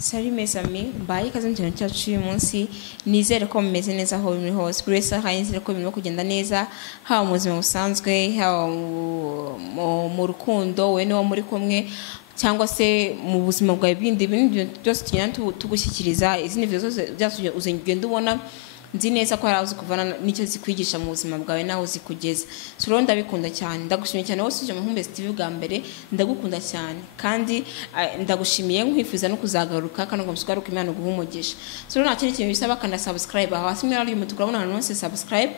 Salut mes amis, mbaye ikaze mu kintu cyacu cy'uyu munsi. Nizere ko mumeze neza aho muri hose. Buri wese ahaye nzira ko birimo kugenda neza, haba mu buzima busanzwe, haba mu rukundo we n'uwo muri kumwe, cyangwa se mu buzima bwawe ibindi byose tugenda tugushyikiriza. Izindi video zose uzagenda ubona, nzi neza ko hari kuvana n'icyo zikwigisha mu buzima bwawe naho zikugeza. So rero ndabikunda cyane, ndagushimiye cyane wose uje mu Humbezi TV bwa mbere, ndagukunda cyane kandi ndagushimiye nkwifuza no kuzagaruka kandi ngo musugaruke Imana guhumugisha. So rero nta kindi kintu bisaba, kandi subscribe aho hasi mwari mu tukabona ahantu hose subscribe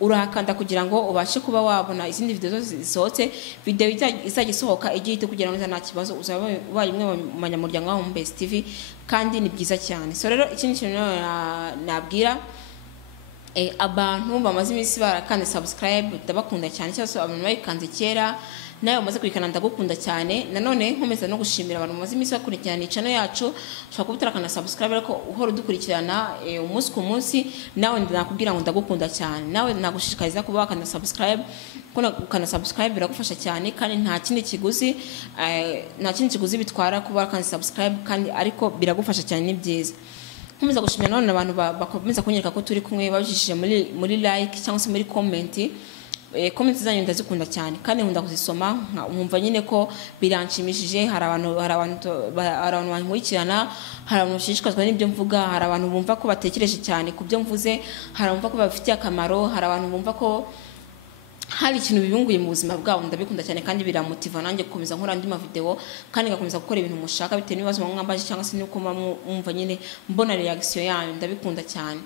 urahakanda kugira ngo ubashe kuba wabona izindi video zose zisohotse. Video izajya isohoka igiye ite kugira ngo nta kibazo uzaba ubaye imwe mu banyamuryango wa Humbezi TV, kandi ni byiza cyane. So rero ikindi kintu nabwira abantu bamaze iminsi barakanda subscribe, ndabakunda cyane, cyangwa se abantu bayikanze kera nawe umaze kwikana ndagukunda cyane. Nanone nkomeza no gushimira abantu bamaze iminsi bakurikirana channel yacu, ushaka kubutarakana subscribe ariko uhora dukurikirana umunsi ku munsi, nawe ndakubwira ngo ndagukunda cyane. Nawe nagushishikariza kuba wakanda subscribe, ukana subscribe biragufasha cyane kandi nta kindi kiguzi bitwara kuba wakanda subscribe, kandi ariko biragufasha cyane, ni byiza. Nkomeza gushimira none abantu bakomeza kunyereka ko turi kumwe, babishije muri like cyangwa se muri comment. Comment zanyu ndazikunda cyane kandi nkunda kuzisoma, nkumva nyine ko biranshimishije. Hari abantu bankurikirana, hari abantu bashishikazwa n'ibyo mvuga, hari abantu bumva ko batekereje cyane ku byo mvuze, hari abantu bumva ko babifitiye akamaro, hari abantu bumva ko hari ikintu bibunguye mu buzima bwabo. Ndabikunda cyane kandi biramotiva nanjye gukomeza nkora andi video kandi ngakomeza gukora ibintu mushaka bitewe n'ibibazo mwambaje cyangwa se nuko mwumva nyine mbona reaction yanyu. Ndabikunda cyane.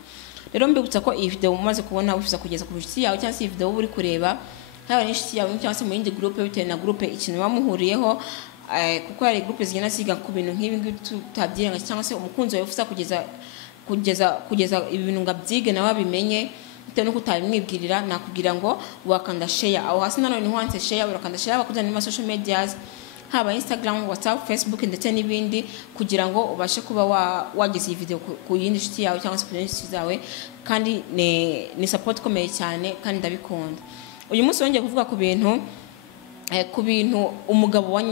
Rero mbibutsa ko iyi video mumaze kubona wifuza kugeza ku nshuti yawe, cyangwa se iyi video uri kureba haba n'inshuti yawe cyangwa se mu yindi groupe bitewe na groupe ikintu bamuhuriyeho, kuko hari groupe zigenda ziga ku bintu nk'ibi tutabyirenga, cyangwa se umukunzi wawe ufuza kugeza ibintu ngabyige nawe abimenye bitewe nuko utabimwibwirira. Nakubwira ngo wakanda share aho hasi, nanone ntiwanse share, urakanda share bakujyana mu social medias, haba Instagram, WhatsApp, Facebook ndetse n'ibindi, kugira ngo ubashe kuba wageze iyi video ku yindi nshuti yawe cyangwa se ku yindi nshuti zawe, kandi ni support ikomeye cyane kandi ndabikunda. Uyu munsi wongeye kuvuga ku bintu umugabo wa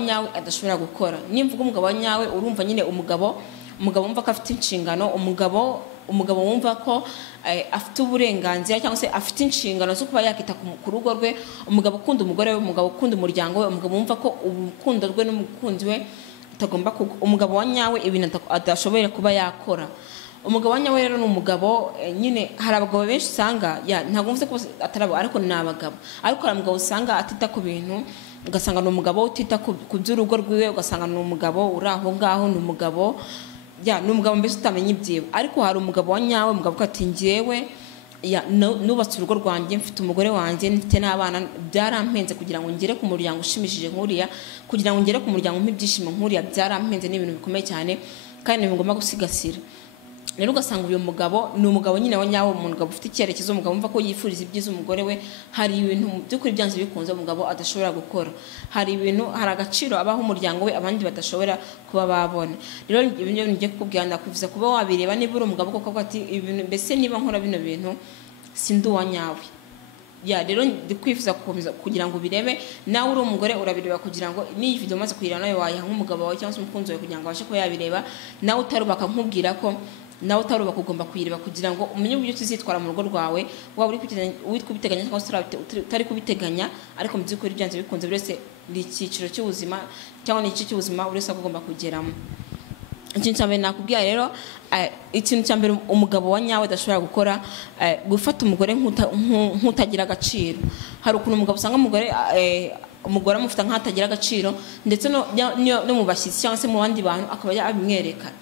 nyawe adashobora gukora. Nimvuga umugabo wa nyawe urumva nyine umugabo wumva ko afite inshingano, umugabo wumva ko afite uburenganzira cyangwa se afite inshingano zo kuba yakita ku rugo rwe, umugabo ukunda umugore we, umugabo ukunda umuryango we, umugabo wumva ko urukundo rwe n'umukunzi we utagomba umugabo wa nyawe ibintu adashobora kuba yakora. Umugabo wa nyawe rero ni umugabo nyine, hari abagabo benshi usanga ntabwo mvuze ko atarabo ariko ni abagabo, ariko hari umugabo usanga atita ku bintu, ugasanga ni umugabo utita ku by'urugo rwiwe, ugasanga ni umugabo uri aho ngaho, ni umugabo mbese utamenya ibyiwe. Ariko hari umugabo wa nyawe, umugabo uko ati njyewe nubatse urugo rwanjye, mfite umugore wanjye, mfite n'abana, byarampenze kugira ngo ngere ku muryango ushimishije nkuriya, kugira ngo ngere ku muryango mpibyishimo nkuriya, byarampenze n'ibintu bikomeye cyane kandi bigomba gusigasira. Rero ugasanga uyu mugabo ni umugabo nyine wa nyawo, umugabo ufite icyerekezo, umugabo wumva ko yifuriza ibyiza umugore we. Hari ibintu by'ukuri byanze bikunze umugabo adashobora gukora, hari agaciro abaho umuryango we abandi badashobora kuba babona. Rero ibintu ngiye kukubwira, ndakwifuza kuba wabireba niba uri umugabo koko ati ibintu mbese niba nkora bino bintu sindi uwa nyawe. Rero ndikwifuza kugira ngo birebe nawe uri umugore urabireba, kugira ngo n'iyi video maze kuyira nawe wayiha nk'umugabo wawe cyangwa se umukunzi wawe, kugira ngo abashe kuba yabireba nawe utarubaka. nkubwira ko nawe utarubaka ugomba kuyireba kugira ngo umenye uburyo tuzitwara mu rugo rwawe, waba uri kubiteganya cyangwa se utari kubiteganya, ariko mu by'ukuri byanze bikunze buri wese ni icyiciro cy'ubuzima cyangwa ni igice cy'ubuzima buri wese agomba kugeramo. Ikintu cyambere nakubwira rero, ikintu cyambere umugabo wa nyawe adashobora gukora, gufata umugore nk'utagira agaciro. Hari ukuntu umugabo usanga umugore amufita nk'atagira agaciro, ndetse no mu bashyitsi cyangwa se mu bandi bantu akaba yabimwereka,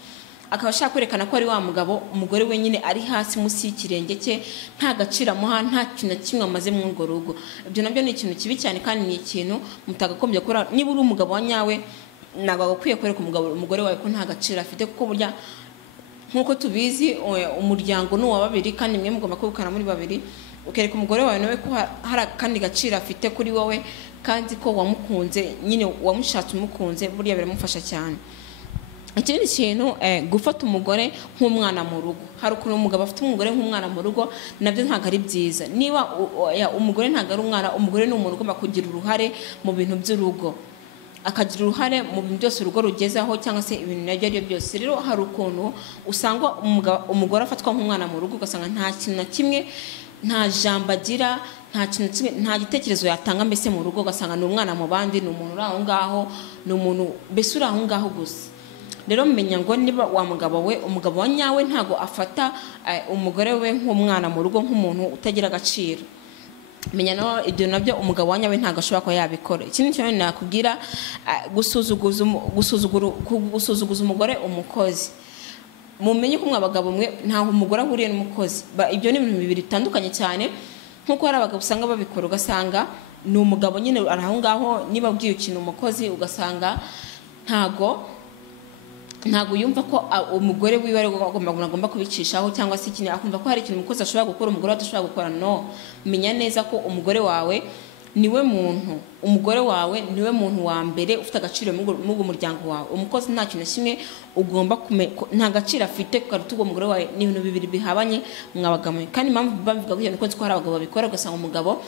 akaba ashaka kwerekana ko ari wa mugabo umugore we nyine ari hasi munsi y'ikirenge cye, nta gaciro amuha, nta kintu na kimwe amaze mu urwo rugo. Ibyo nabyo ni ikintu kibi cyane kandi ni ikintu mutagakombye gukora. Niba uri umugabo wa nyawe, ntabwo agakwiye kwereka umugore wawe ko nta gaciro afite, kuko burya nk'uko tubizi umuryango ni uwa babiri kandi mwe mugomba kubukana muri babiri. Ukereka umugore wawe nawe ko hari akandi gaciro afite kuri wowe, kandi ko wamukunze nyine, wamushatse umukunze, burya biramufasha cyane. Ikindi kintu, gufata umugore nk'umwana mu rugo. Hari ukuntu umugabo afite umugore nk'umwana mu rugo, nabyo ntabwo ari byiza. Niba umugore ntabwo ari umwana, umugore ni umuntu ugomba kugira uruhare mu bintu by'urugo. akagira uruhare mu bintu byose urugo rugezaho cyangwa se ibintu nabyo ari byose. Rero hari ukuntu usanga umugore afatwa nk'umwana mu rugo, ugasanga nta kintu na kimwe, nta jambo agira, nta gitekerezo yatanga mbese mu rugo, ugasanga ni umwana mu bandi, ni umuntu uri aho ngaho, ni umuntu mbese uri aho ngaho gusa. Rero menya ngo niba wa mugabo we, umugabo wa nyawe ntago afata umugore we nk'umwana mu rugo, nk'umuntu utagira agaciro. Menya no ibyo nabyo umugabo wa nyawe ntago ashobora ko yabikora. Ikindi cyo nakubwira, gusuzuguza umugore umukozi. Mumenye ko mwabagabo mwe ntaho umugore ahuriye n'umukozi. Ibyo ni ibintu bibiri bitandukanye cyane. Nkuko hari abagabo usanga babikora, ugasanga ni umugabo nyine ari aho ngaho, niba ubwiye ikintu umukozi ugasanga ntago yumva ko umugore wiwe ari agomba kubicishaho, cyangwa se ikintu akumva ko hari ikintu umukozi ashobora gukora umugore adashobora gukora. No, menya neza ko umugore wawe niwe muntu, umugore wawe niwe muntu wa mbere ufite agaciro mu muryango wawe. Umukozi nta kintu kimwe ugomba nta gaciro afite karuta uwo mugore wawe. Ni ibintu bibiri bihabanye mwabagamo. Kandi impamvu bavuga ko ibintu ko hari abagabo babikora, ugasanga umugabo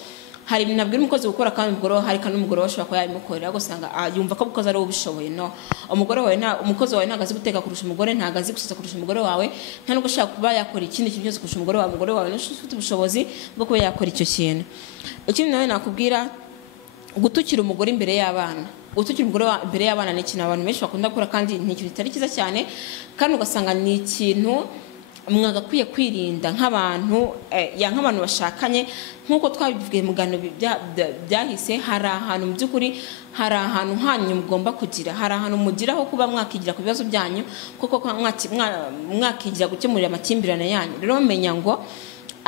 hari ibintu abwira umukozi gukora kandi umugore hari kandi umugore washobora kuba yabimukorera, ugasanga yumva ko umukozi ari ubishoboye. No, umukozi wawe ntago azi guteka kurusha umugore, ntago azi gusetsa kurusha umugore wawe, nta nubwo ashaka kuba yakora ikindi kintu cyose kurusha umugore wawe. Umugore wawe ni ufite ubushobozi bwo kuba yakora icyo kintu. Ikindi nawe nakubwira, gutukira umugore imbere y'abana. Gutukira umugore imbere y'abana ni ikintu abantu benshi bakunda gukora, kandi ni ikintu kitari cyiza cyane, kandi ugasanga ni ikintu mwagakwiye kwirinda nk'abantu nk'abantu bashakanye. Nkuko twabivuye mu gano byahise, hari ahantu mu by'ukuri, hari ahantu hanyu mugomba kugira, hari ahantu mugiraho kuba mwakigira ku bibazo byanyu, kuko mwakigira gukemurira amakimbirane yanyu. Rero menya ngo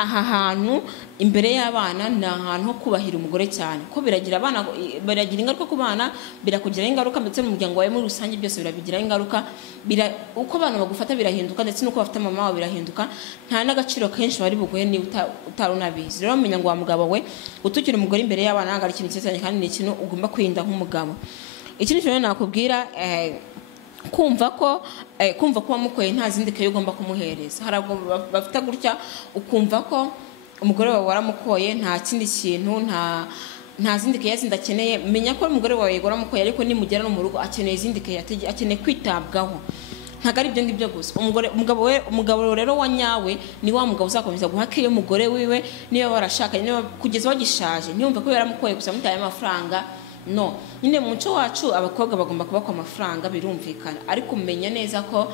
aha hantu imbere y'abana ni ahantu ho kubahira umugore cyane, ko biragira ingaruka ku bana, birakugiraho ingaruka, ndetse n'umuryango wawe muri rusange byose birabigiraho ingaruka. Uko abantu bagufata birahinduka, ndetse n'uko bafite mama wawe birahinduka. Nta n'agaciro kenshi bari buguhe niba utari unabizi. Rero menya ngo wa mugabo we, gutukira umugore imbere y'abana ntabwo ari ikintu cyiza cyane, kandi ni ikintu ugomba kwirinda nk'umugabo. Ikindi kintu nakubwira, kumva ko wamukoye nta zindi kayo ugomba kumuhereza. Hari abo bafite gutya, ukumva ko umugore wawe waramukoye nta kindi kintu, nta zindi kayo zindi akeneye. Menya ko umugore wawe waramukoye, ariko nimugera no mu rugo akeneye izindi kayo, akeneye kwitabwaho. Ntago ari ibyo ngibyo gusa. Umugabo rero wa nyawe ni wa mugabo uzakomeza guha keyo umugore wiwe, niba barashakanye, kugeza wagishaje, ntiyumve ko yaramukoye gusa mutaye amafaranga. No, nyine mu muco wacu abakobwa bagomba kubakwa amafaranga, birumvikana, ariko menya neza ko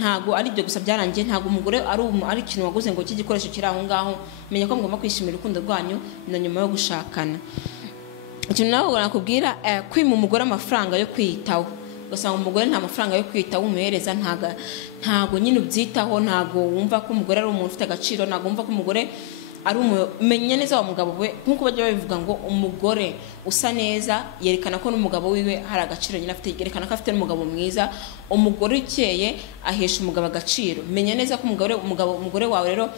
ntago ari byo gusa byarangiye. Ntago umugore ari ikintu waguze ngo cy'igikoresho kiri aho ngaho. Menya ko mugomba kwishimira urukundo rwanyu na nyuma yo gushakana. Ikintu nawe nakubwira, kwima umugore amafaranga yo kwiyitaho. Ugasanga umugore nta mafaranga yo kwiyitaho umuhereza, ntago nyine ubyitaho, ntago wumva ko umugore ari umuntu ufite agaciro, ntago wumva ko umugore ari umenya neza wa mugabo we. Nkuko bajya babivuga ngo umugore usa neza yerekana ko n'umugabo wiwe hari agaciro nyine afite, yerekana ko afite n'umugabo mwiza. Umugore ukeye ahesha umugabo agaciro. Menya neza ko umugore wawe rero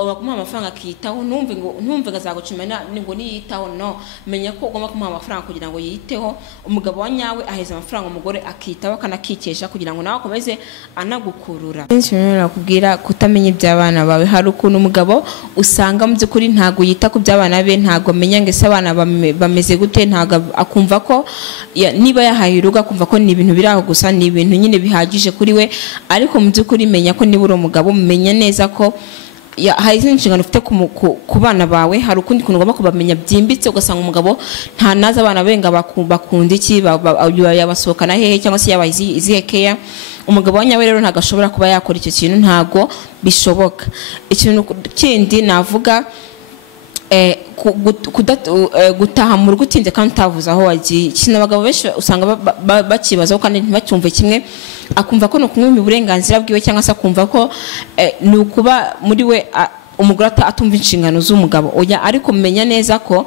ugomba kumuha amafaranga akiyitaho. Ntumve azagucumana ngo niyitaho. No, menya ko ugomba kumuha amafaranga kugira ngo yiteho. Umugabo wa nyawe aheza amafaranga umugore akitaho, akanakikesha kugira ngo nawe akomeze anagukurura. Nakubwira kutamenya iby'abana bawe. Hari ukuntu umugabo usanga mu by'ukuri ntago yita ku by'abana be, ntago menya ngo ese abana bameze gute, ntago akumva ko niba yahaye urugo akumva ko ni ibintu biri aho gusa, ni ibintu nyine bihagije kuri we. Ariko mu by'ukuri menya ko niba uri umugabo, menya neza ko hari izindi nshingano ufite ku bana bawe. Hari ukundi kuntu ugomba kubamenya byimbitse. Ugasanga umugabo ntanaza abana be ngo bakunda iki, yabasohokana hehe, cyangwa se yabaha izihe keya. Umugabo wa nyawe rero ntago ashobora kuba yakora icyo kintu, ntago bishoboka. Ikintu kindi navuga, gutaha mu rugo utinze kandi utavuze aho wagiye. Ikintu abagabo benshi usanga bakibazaho kandi ntibacyumve kimwe. Akumva ko no kumwima uburenganzira bwiwe, cyangwa se akumva ko ni ukuba muri we umugore atumva inshingano z'umugabo. Oya, ariko menya neza ko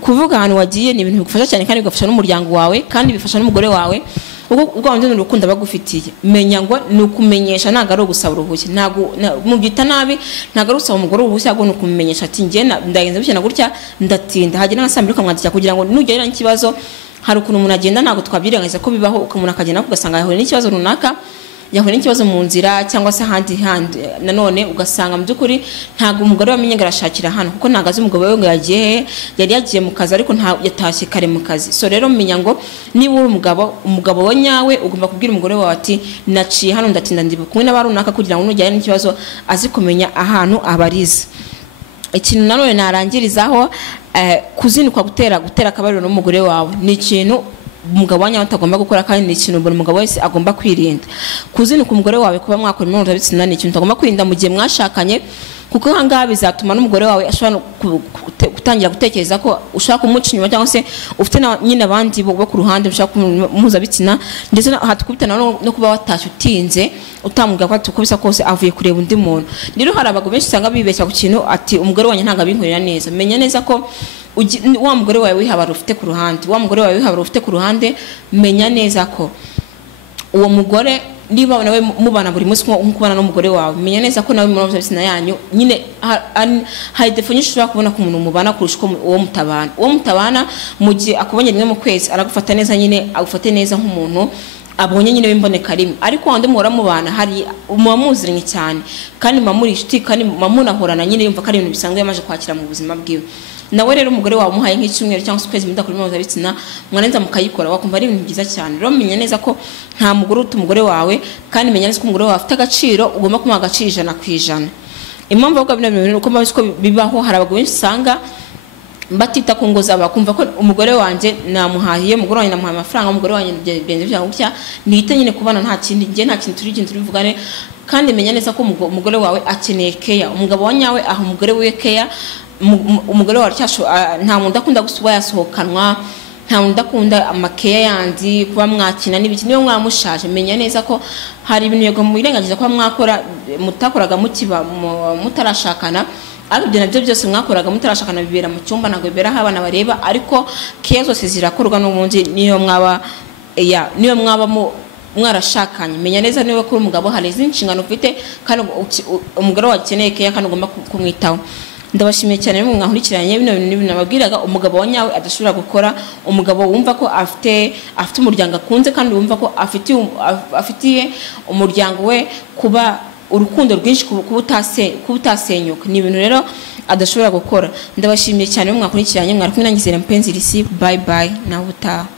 kuvuga ahantu wagiye ni ibintu bigufasha cyane, kandi bigafasha n'umuryango wawe, kandi bifasha n'umugore wawe. Ubwo wandi n'urukundo bagufitiye. Menya ngo ni ukumenyesha, ntago ari ugusaba uruhushya. Ntago mubyita nabi, ntago ari usaba umugore uruhushya, ahubwo ni ukumenyesha ati njye ndagenze bityo na gutya ndatinda, hagenda nka saa mbiri ukamwandikira kugira ngo nugera n'ikibazo. Hari ukuntu umuntu agenda ntago twabyirengagiza ko bibaho, umuntu akagenda ugasanga yahuye n'ikibazo runaka, yahuye n'ikibazo mu nzira cyangwa se handi nanone ugasanga mu by'ukuri ntabwo umugore wamenye ngo arashakira hano kuko ntabwo azi umugabo we ngo yagiye yari yagiye mu kazi ariko yatashye kare mu kazi. So rero menya ngo niba uri umugabo we nyawe ugomba kubwira umugore wawe ati naciye hano ndatinda ndi kumwe n'abarunaka kugira ngo nujyane n'ikibazo azi kumenya ahantu abariza. Ikintu nanone narangirizaho kuzinukwa gutera akabariro n'umugore wawe ni ikintu umugabo wanyawe atagomba gukora kandi ni ikintu buri mugabo wese agomba kwirinda. Kuzinuka umugore wawe kuba mwakora imibonano mpuzabitsina ni ikintu utagomba kwirinda mu gihe mwashakanye kuko ahangaha bizatuma n'umugore wawe ashobora gutangira gutekereza ko ushaka kumuca inyuma cyangwa se ufite nyine abandi bo ku ruhande ushaka mpuzabitsina ndetse hatukubitana no kuba watashye utinze utamubwira ko atukubisa kose avuye kureba undi muntu. Rero hari abagabo benshi usanga bibeshya ku kintu ati umugore wanjye ntabwo abinkorera neza. Menya neza ko wa mugore wawe wihabara ufite ku ruhande menya neza ko uwo mugore niba nawe mubana buri munsi nk'ukubana n'umugore wawe menya neza ko nawe mu mpuzabitsina yanyu nyine hari defo nyinshi ushobora kubona ku muntu mubana kurusha uwo mutabana mu gihe akubonye rimwe mu kwezi aragufata neza nyine agufate neza nk'umuntu abonye nyine w'imboneka rimwe ariko wandi muhora mubana hari muziranye cyane kandi muri inshuti kandi munahorana nyine yumva ko ari ibintu bisanzwe yamaje kwakira mu buzima bwiwe. Nawe rero umugore wawe umuhaye nk'icyumweru cyangwa se ukwezi mudakora imibonano mpuzabitsina mwanenza mukayikora wakumva ari ibintu byiza cyane. Rero menya neza ko nta mugore uta umugore wawe kandi menya neza ko umugore wawe afite agaciro ugomba kumuha agaciro 100%. Impamvu avuga bino bintu uko mbazi ko bibaho hari abagabo benshi usanga batita ku ngo zabo bakumva ko umugore wanjye namuhahiye umugore wanjye namuhaye amafaranga umugore wanjye benze bya gutya nihite nyine kubana nta kindi nge nta kintu turi bivugane. Kandi menya neza ko umugore wawe akeneye care. Umugabo wanyawe aho umugore we care umugore wawe nta muntu akunda gusuba yasohokanwa nta muntu akunda amakeya yandi kuba mwakina n'ibiki niyo mwamushaje. Menya neza ko hari ibintu yego mubirengagiza ko mwakora mutakoraga mukiba mutarashakana ariko ibyo nabyo byose mwakoraga mutarashakana bibera mu cyumba ntabwo bibera abana bareba ariko keya zose zirakorwa n'ubundi niyo mwaba mwarashakanye. Menya neza niba kuri umugabo hari izindi nshingano ufite kandi umugore wawe akeneye keya kandi ugomba kumwitaho. Ndabashimiye cyane mu mwankurikiranye bino bintu nababwiraga umugabo wanyawe adashobora gukora umugabo wumva ko afite umuryango akunze kandi wumva ko afitiye umuryango we kuba urukundo rwinshi kuba utasenyuka ni ibintu rero adashobora gukora. Ndabashimiye cyane mu mwankurikiranye mwari kumwe nangize Mpenzi Risi. Bye bye nawe utaha.